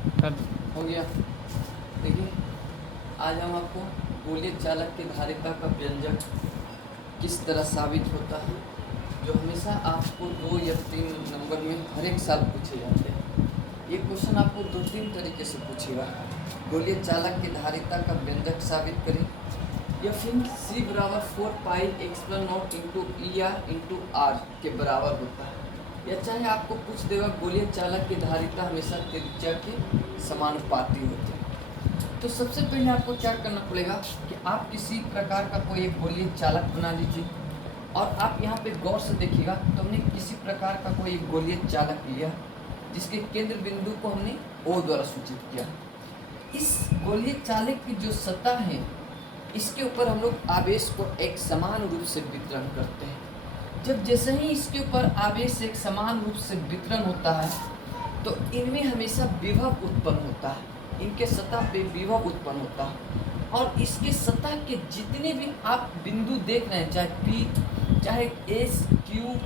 हो गया। देखिए, आज हम आपको गोलीय चालक की धारिता का व्यंजक किस तरह साबित होता है, जो हमेशा आपको 2 या 3 नंबर में हर एक साल पूछे जाते हैं। ये क्वेश्चन आपको 2-3 तरीके से पूछेगा। गोलीय चालक की धारिता का व्यंजक साबित करें, या फिर C बराबर 4 pi epsilon naught into E R into R के बराबर होता है, या चाहे आपको पूछ देगा गोलीय चालक की धारिता हमेशा त्रिज्या के समानुपाती होती है। तो सबसे पहले आपको क्या करना पड़ेगा कि आप किसी प्रकार का कोई एक गोलीय चालक बना लीजिए, और आप यहाँ पे गौर से देखिएगा तो हमने किसी प्रकार का कोई एक गोलीय चालक लिया जिसके केंद्र बिंदु को हमने O द्वारा सूचित किया। इस गोलीय चालक की जो सतह है, इसके ऊपर हम लोग आवेश को एक समान रूप से वितरण करते हैं। जब जैसे ही इसके ऊपर आवेश एक समान रूप से वितरण होता है, तो इनमें हमेशा विभव उत्पन्न होता है, इनके सतह पे विभव उत्पन्न होता है। और इसके सतह के जितने भी आप बिंदु देख रहे हैं, चाहे P, चाहे S, Q,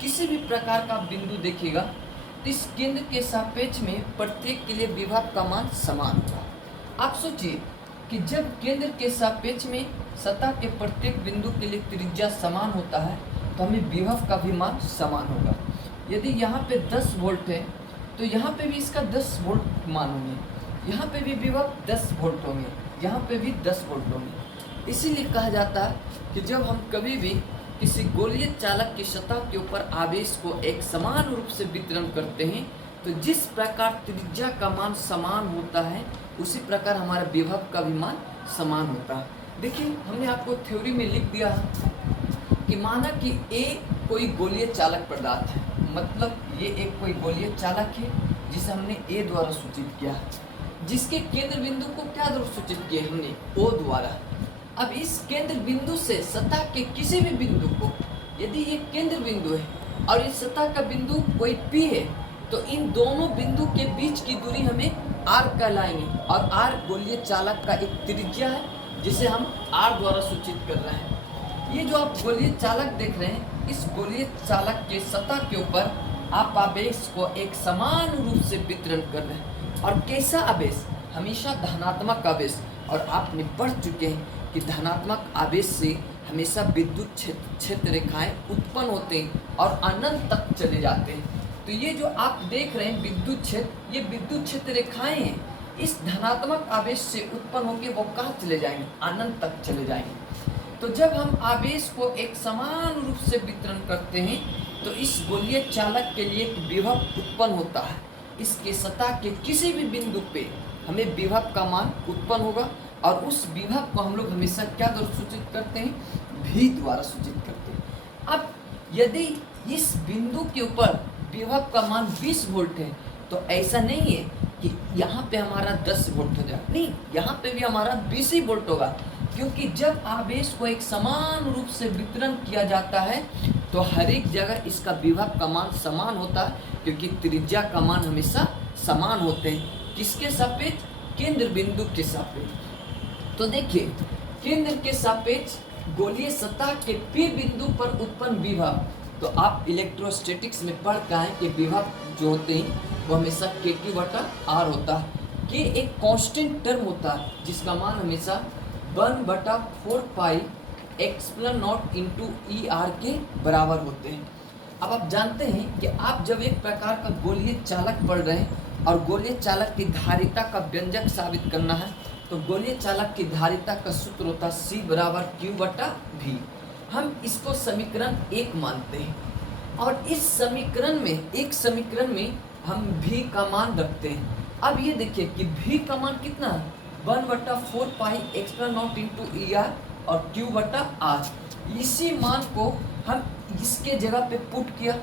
किसी भी प्रकार का बिंदु देखिएगा, तो इस केंद्र के सापेक्ष में प्रत्येक के लिए विभव का मान समान होगा। आप सोचिए कि जब केंद्र के सापेक्ष में सतह के प्रत्येक बिंदु के लिए त्रिज्या समान होता है, तो हमें विभव का भी मान समान होगा। यदि यहाँ पे 10 वोल्ट है, तो यहाँ पे भी इसका 10 वोल्ट मान होंगे, यहाँ पे भी विभव 10 वोल्ट होंगे, यहाँ पे भी 10 वोल्ट होंगे। इसीलिए कहा जाता है कि जब हम कभी भी किसी गोलीय चालक की सतह के ऊपर आवेश को एक समान रूप से वितरण करते हैं, तो जिस प्रकार त्रिज्या का मान समान होता है, उसी प्रकार हमारा विभव का भी मान समान होता है। देखिए, हमने आपको थ्योरी में लिख दिया है कि माना कि A कोई गोलीय चालक पदार्थ है, मतलब ये एक कोई गोलीय चालक है जिसे हमने A द्वारा सूचित किया है, जिसके केंद्र बिंदु को क्या द्वारा सूचित किया हमने, O द्वारा। अब इस केंद्र बिंदु से सतह के किसी भी बिंदु को, यदि ये केंद्र बिंदु है और इस सतह का बिंदु कोई P है, तो इन दोनों बिंदु के बीच की दूरी हमें R कहलाएंगे, और R गोलीय चालक का एक त्रिज्या है जिसे हम R द्वारा सूचित कर रहे हैं। ये जो आप गोलीय चालक देख रहे हैं, इस गोलीय चालक के सतह के ऊपर आप आवेश को एक समान रूप से वितरण कर रहे हैं। और कैसा आवेश? हमेशा धनात्मक आवेश। और आपने पढ़ चुके हैं कि धनात्मक आवेश से हमेशा विद्युत क्षेत्र रेखाएं उत्पन्न होते हैं और अनंत तक चले जाते हैं। तो ये जो आप देख रहे हैं विद्युत क्षेत्र, ये विद्युत क्षेत्र रेखाएं हैं, इस धनात्मक आवेश से उत्पन्न होकर वो कहाँ चले जाएंगे? अनंत तक चले जाएंगे। तो जब हम आवेश को एक समान रूप से वितरण करते हैं, तो इस गोलीय चालक के लिए एक विभव उत्पन्न होता है। इसके सतह के किसी भी बिंदु पे हमें विभव का मान उत्पन्न होगा, और उस विभव को हम लोग हमेशा क्या द्वारा सूचित करते हैं? V द्वारा सूचित करते हैं। अब यदि इस बिंदु के ऊपर विभव का मान 20 वोल्ट है, तो ऐसा नहीं है कि यहाँ पे हमारा 10 वोल्ट हो जाए, नहीं, यहाँ पे भी हमारा 20 ही वोल्ट होगा, क्योंकि जब आवेश को एक समान रूप से वितरण किया जाता है, तो हर एक जगह इसका विभव का मान समान होता है, क्योंकि त्रिज्या का मान हमेशा समान होते हैं। किसके सापेक्ष? केंद्र बिंदु के सापेक्ष। तो देखिए, केंद्र के सापेक्ष गोलीय सतह के P बिंदु पर उत्पन्न विभव, तो आप इलेक्ट्रोस्टैटिक्स में पढ़ के आए कि विभव जो होते हैं वो हमेशा KQ/R होता है। K एक कांस्टेंट टर्म होता है जिसका मान हमेशा 1/4 पाई एक्सप्लेन नॉट इंटू ER के बराबर होते हैं। अब आप जानते हैं कि आप जब एक प्रकार का गोलीय चालक पढ़ रहे हैं और गोलीय चालक की धारिता का व्यंजक साबित करना है, तो गोलीय चालक की धारिता का सूत्र होता है C बराबर Q/V। हम इसको समीकरण 1 मानते हैं, और इस समीकरण में, एक समीकरण में हम V का मान रखते हैं। अब ये देखिए कि V का मान कितना है? 1/4 पाई एक्सप्लेन नॉट इंटू ER और Q/R। इसी मान को हम इसके जगह पे पुट किया,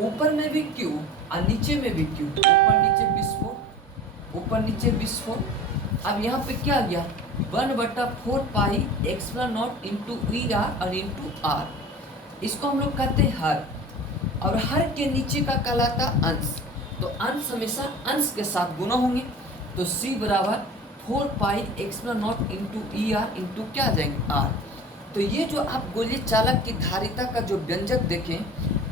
ऊपर में भी Q और नीचे में भी Q, ऊपर नीचे विस्फोट, ऊपर नीचे विस्फोट। अब यहाँ पे क्या आ गया? 1/4 पाई एक्सप्लेन नॉट इंटू ER और इंटू R। इसको हम लोग कहते हैं हर, और हर के नीचे का कहलाता अंश। तो अंश हमेशा अंश के साथ गुना होंगे, तो C बराबर 4 pi epsilon naught into ER into क्या आ जाएंगे? R। तो ये जो आप गोलीय चालक की धारिता का जो व्यंजक देखें,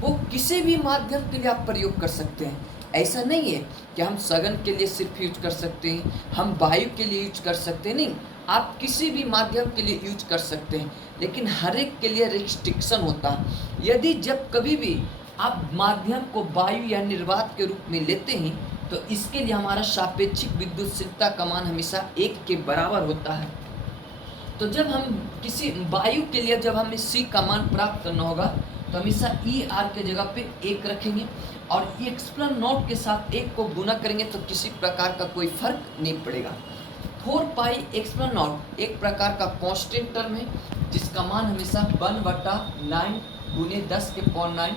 वो किसी भी माध्यम के लिए आप प्रयोग कर सकते हैं। ऐसा नहीं है कि हम सघन के लिए सिर्फ यूज कर सकते हैं, हम वायु के लिए यूज कर सकते हैं, नहीं, आप किसी भी माध्यम के लिए यूज कर सकते हैं, लेकिन हर एक के लिए रिस्ट्रिक्शन होता है। यदि जब कभी भी आप माध्यम को वायु या निर्वात के रूप में लेते हैं तो इसके लिए हमारा सापेक्षिक विद्युतशीलता का मान हमेशा 1 के बराबर होता है। तो जब हम किसी वायु के लिए जब हमें C का मान प्राप्त करना होगा तो हमेशा ER के जगह पे 1 रखेंगे और एक्सप्लन नॉट के साथ 1 को गुना करेंगे तो किसी प्रकार का कोई फर्क नहीं पड़ेगा। 4 पाई एक्सप्लन नॉट एक प्रकार का कांस्टेंट टर्म है जिसका मान हमेशा 1/9 गुने 10 के पावर 9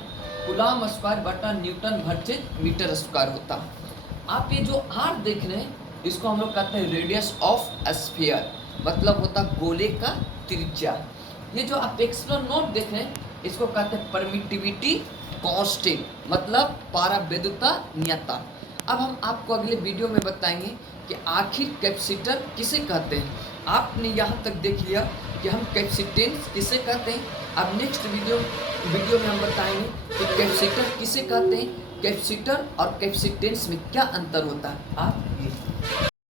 कूलम स्क्वायर बटा न्यूटन वर्सेज मीटर स्क्वायर होता है। आप ये जो R देख रहे हैं इसको हम लोग कहते हैं रेडियस ऑफ स्फीयर, मतलब होता गोले का त्रिज्या। ये जो आप एक्सप्लन नॉट देख रहे हैं इसको कहते हैं परमिटिविटी कांस्टेंट, मतलब पारवैधता नियता। अब हम आपको अगले वीडियो में बताएंगे कि आखिर कैपेसिटर किसे कहते हैं। आपने यहाँ तक देख लिया कि हम कैपेसिटेंस किसे कहते हैं। अब नेक्स्ट वीडियो में हम बताएंगे कि कैपेसिटर किसे कहते हैं, कैपेसिटर और कैपेसिटेंस में क्या अंतर होता है। आप